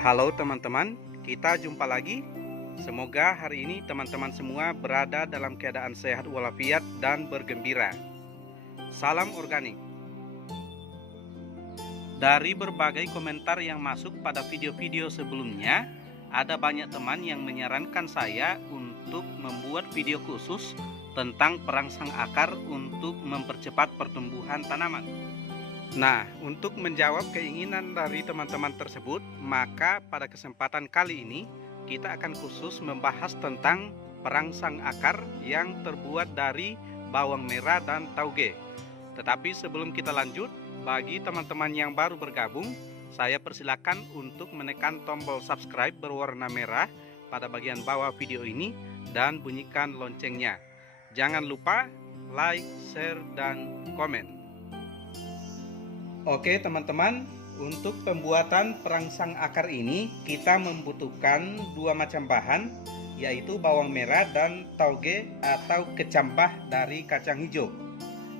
Halo teman-teman, kita jumpa lagi. Semoga hari ini teman-teman semua berada dalam keadaan sehat walafiat dan bergembira. Salam organik. Dari berbagai komentar yang masuk pada video-video sebelumnya, ada banyak teman yang menyarankan saya untuk membuat video khusus tentang perangsang akar untuk mempercepat pertumbuhan tanaman. Nah, untuk menjawab keinginan dari teman-teman tersebut, maka pada kesempatan kali ini kita akan khusus membahas tentang perangsang akar yang terbuat dari bawang merah dan tauge. Tetapi sebelum kita lanjut, bagi teman-teman yang baru bergabung, saya persilakan untuk menekan tombol subscribe berwarna merah pada bagian bawah video ini dan bunyikan loncengnya. Jangan lupa like, share, dan komen. Oke teman-teman, untuk pembuatan perangsang akar ini kita membutuhkan dua macam bahan, yaitu bawang merah dan tauge atau kecambah dari kacang hijau.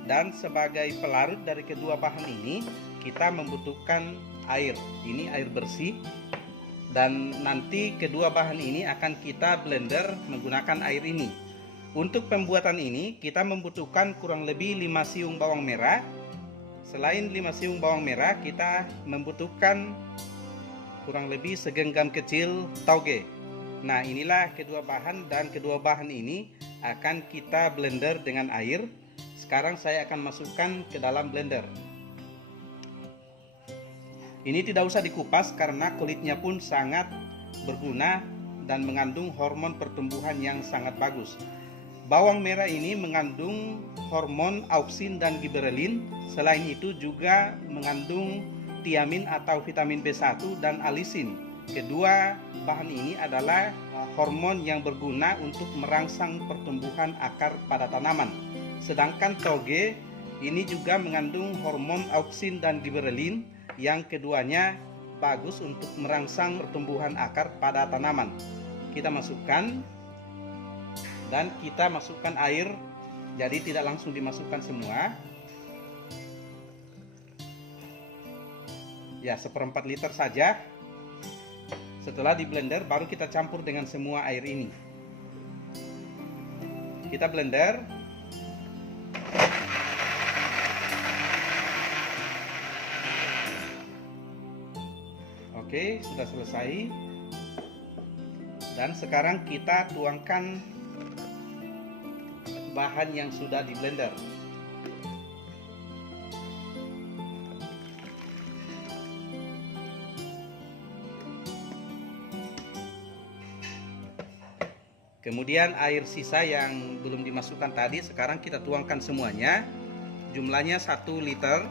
Dan sebagai pelarut dari kedua bahan ini kita membutuhkan air, ini air bersih. Dan nanti kedua bahan ini akan kita blender menggunakan air ini. Untuk pembuatan ini kita membutuhkan kurang lebih 5 siung bawang merah. Selain 5 siung bawang merah, kita membutuhkan kurang lebih segenggam kecil tauge. Nah, inilah kedua bahan, dan kedua bahan ini akan kita blender dengan air. Sekarang saya akan masukkan ke dalam blender. Ini tidak usah dikupas karena kulitnya pun sangat berguna dan mengandung hormon pertumbuhan yang sangat bagus. Bawang merah ini mengandung hormon auksin dan giberelin. Selain itu juga mengandung tiamin atau vitamin B1 dan alisin. Kedua bahan ini adalah hormon yang berguna untuk merangsang pertumbuhan akar pada tanaman. Sedangkan tauge ini juga mengandung hormon auksin dan giberelin, yang keduanya bagus untuk merangsang pertumbuhan akar pada tanaman. Kita masukkan. Dan kita masukkan air, jadi tidak langsung dimasukkan semua. Ya, 1/4 liter saja. Setelah di blender baru kita campur dengan semua air ini. Kita blender. Oke, sudah selesai. Dan sekarang kita tuangkan bahan yang sudah di blender. Kemudian air sisa yang belum dimasukkan tadi sekarang kita tuangkan semuanya. Jumlahnya 1 liter.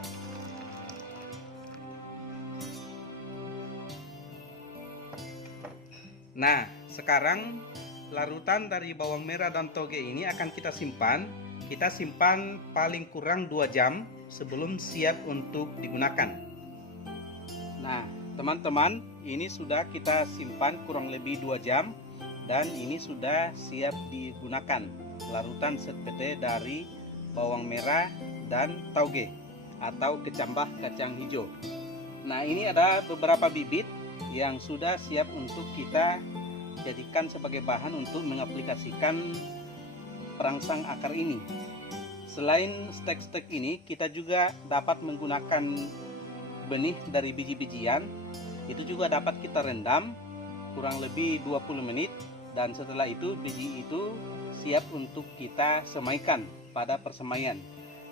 Nah, sekarang larutan dari bawang merah dan tauge ini akan kita simpan. Kita simpan paling kurang 2 jam sebelum siap untuk digunakan. Nah, teman-teman, ini sudah kita simpan kurang lebih 2 jam dan ini sudah siap digunakan. Larutan setpete dari bawang merah dan tauge atau kecambah kacang hijau. Nah, ini ada beberapa bibit yang sudah siap untuk kita jadikan sebagai bahan untuk mengaplikasikan perangsang akar ini. Selain stek-stek ini, kita juga dapat menggunakan benih dari biji-bijian. Itu juga dapat kita rendam kurang lebih 20 menit, dan setelah itu biji itu siap untuk kita semaikan pada persemaian.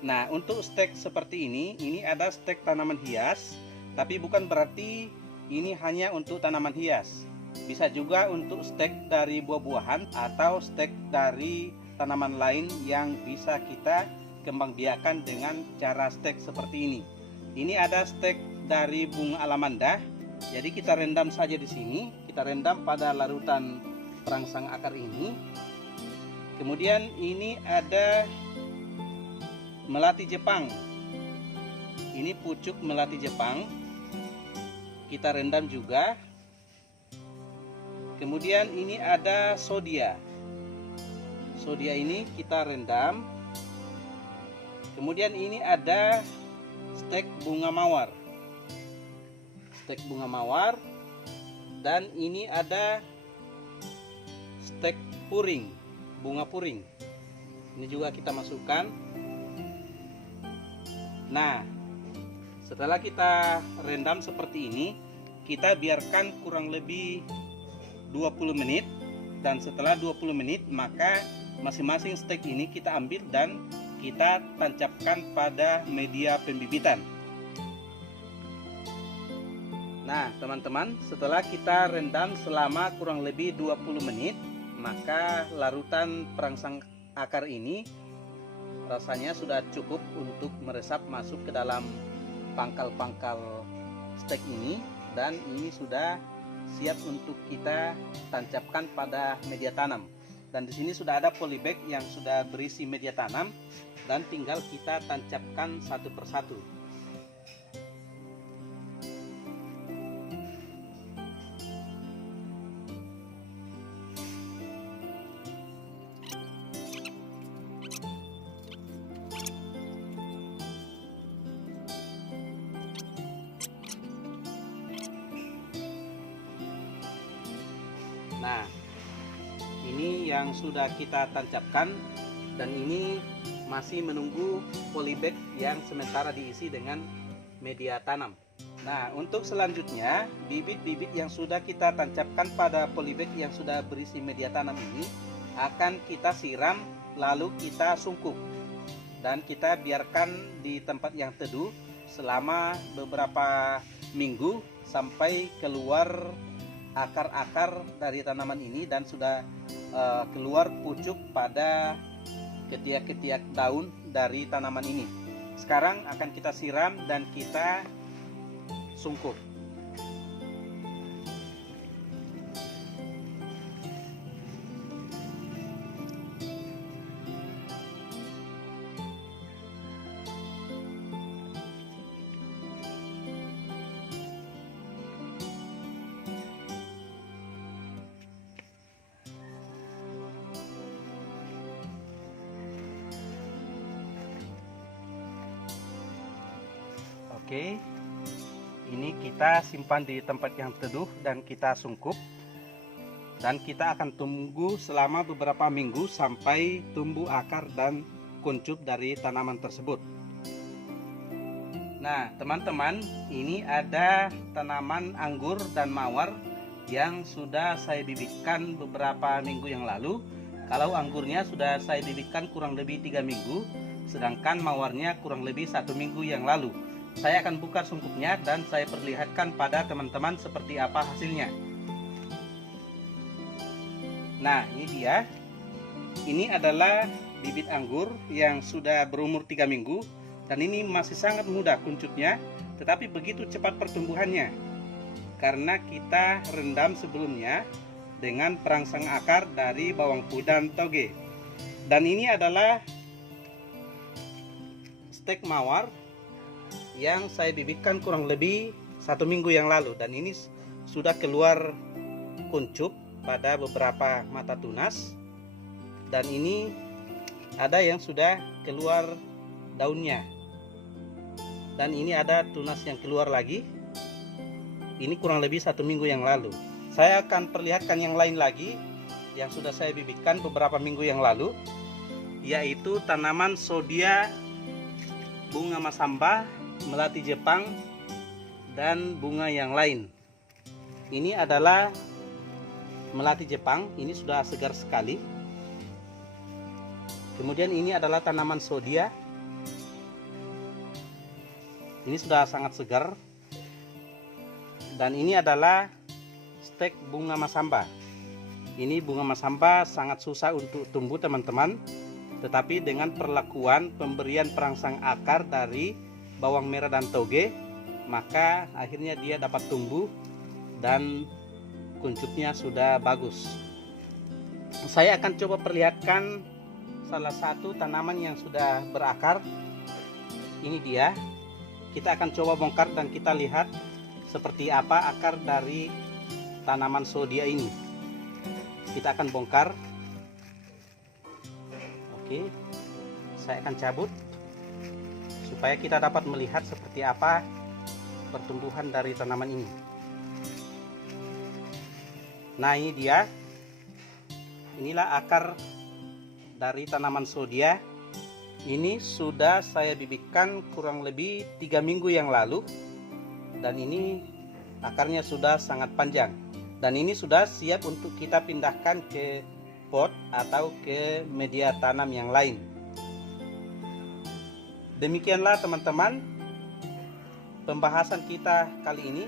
Nah, untuk stek seperti ini ada stek tanaman hias, tapi bukan berarti ini hanya untuk tanaman hias. Bisa juga untuk stek dari buah-buahan atau stek dari tanaman lain yang bisa kita kembang biakan dengan cara stek seperti ini. Ini ada stek dari bunga alamanda. Jadi kita rendam saja di sini. Kita rendam pada larutan perangsang akar ini. Kemudian ini ada melati Jepang. Ini pucuk melati Jepang. Kita rendam juga. Kemudian ini ada sodia. Sodia ini kita rendam. Kemudian ini ada stek bunga mawar. Stek bunga mawar. Dan ini ada stek puring, bunga puring. Ini juga kita masukkan. Nah, setelah kita rendam seperti ini, kita biarkan kurang lebih 20 menit. Dan setelah 20 menit, maka masing-masing stek ini kita ambil dan kita tancapkan pada media pembibitan. Nah teman-teman, setelah kita rendam selama kurang lebih 20 menit, maka larutan perangsang akar ini rasanya sudah cukup untuk meresap masuk ke dalam pangkal-pangkal stek ini. Dan ini sudah siap untuk kita tancapkan pada media tanam. Dan di sini sudah ada polybag yang sudah berisi media tanam, dan tinggal kita tancapkan satu persatu. Nah, ini yang sudah kita tancapkan, dan ini masih menunggu polybag yang sementara diisi dengan media tanam. Nah, untuk selanjutnya, bibit-bibit yang sudah kita tancapkan pada polybag yang sudah berisi media tanam ini akan kita siram, lalu kita sungkup dan kita biarkan di tempat yang teduh selama beberapa minggu sampai keluar akar-akar dari tanaman ini dan sudah keluar pucuk pada ketiak-ketiak daun dari tanaman ini. Sekarang akan kita siram dan kita sungkup. Oke, ini kita simpan di tempat yang teduh dan kita sungkup, dan kita akan tunggu selama beberapa minggu sampai tumbuh akar dan kuncup dari tanaman tersebut. Nah teman-teman, ini ada tanaman anggur dan mawar yang sudah saya bibitkan beberapa minggu yang lalu. Kalau anggurnya sudah saya bibitkan kurang lebih 3 minggu, sedangkan mawarnya kurang lebih 1 minggu yang lalu. Saya akan buka sungkupnya dan saya perlihatkan pada teman-teman seperti apa hasilnya. Nah ini dia. Ini adalah bibit anggur yang sudah berumur 3 minggu. Dan ini masih sangat muda kuncupnya, tetapi begitu cepat pertumbuhannya karena kita rendam sebelumnya dengan perangsang akar dari bawang putih dan toge. Dan ini adalah stek mawar yang saya bibitkan kurang lebih 1 minggu yang lalu, dan ini sudah keluar kuncup pada beberapa mata tunas, dan ini ada yang sudah keluar daunnya, dan ini ada tunas yang keluar lagi. Ini kurang lebih 1 minggu yang lalu. Saya akan perlihatkan yang lain lagi yang sudah saya bibitkan beberapa minggu yang lalu, yaitu tanaman sodia, bunga masamba, melati Jepang, dan bunga yang lain. Ini adalah melati Jepang, ini sudah segar sekali. Kemudian ini adalah tanaman sodia, ini sudah sangat segar. Dan ini adalah stek bunga masamba. Ini bunga masamba sangat susah untuk tumbuh teman-teman, tetapi dengan perlakuan pemberian perangsang akar dari bawang merah dan toge, maka akhirnya dia dapat tumbuh dan kuncupnya sudah bagus. Saya akan coba perlihatkan salah satu tanaman yang sudah berakar. Ini dia. Kita akan coba bongkar dan kita lihat seperti apa akar dari tanaman sodia ini. Kita akan bongkar. Oke, saya akan cabut supaya kita dapat melihat seperti apa pertumbuhan dari tanaman ini. Nah, ini dia. Inilah akar dari tanaman sodia. Ini sudah saya bibitkan kurang lebih 3 minggu yang lalu. Dan ini akarnya sudah sangat panjang. Dan ini sudah siap untuk kita pindahkan ke pot atau ke media tanam yang lain. Demikianlah teman-teman pembahasan kita kali ini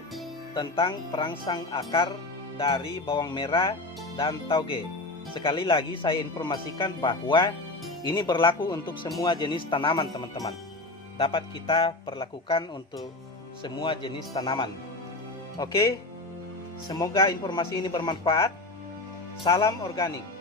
tentang perangsang akar dari bawang merah dan tauge. Sekali lagi saya informasikan bahwa ini berlaku untuk semua jenis tanaman teman-teman. Dapat kita perlakukan untuk semua jenis tanaman. Oke, semoga informasi ini bermanfaat. Salam organik.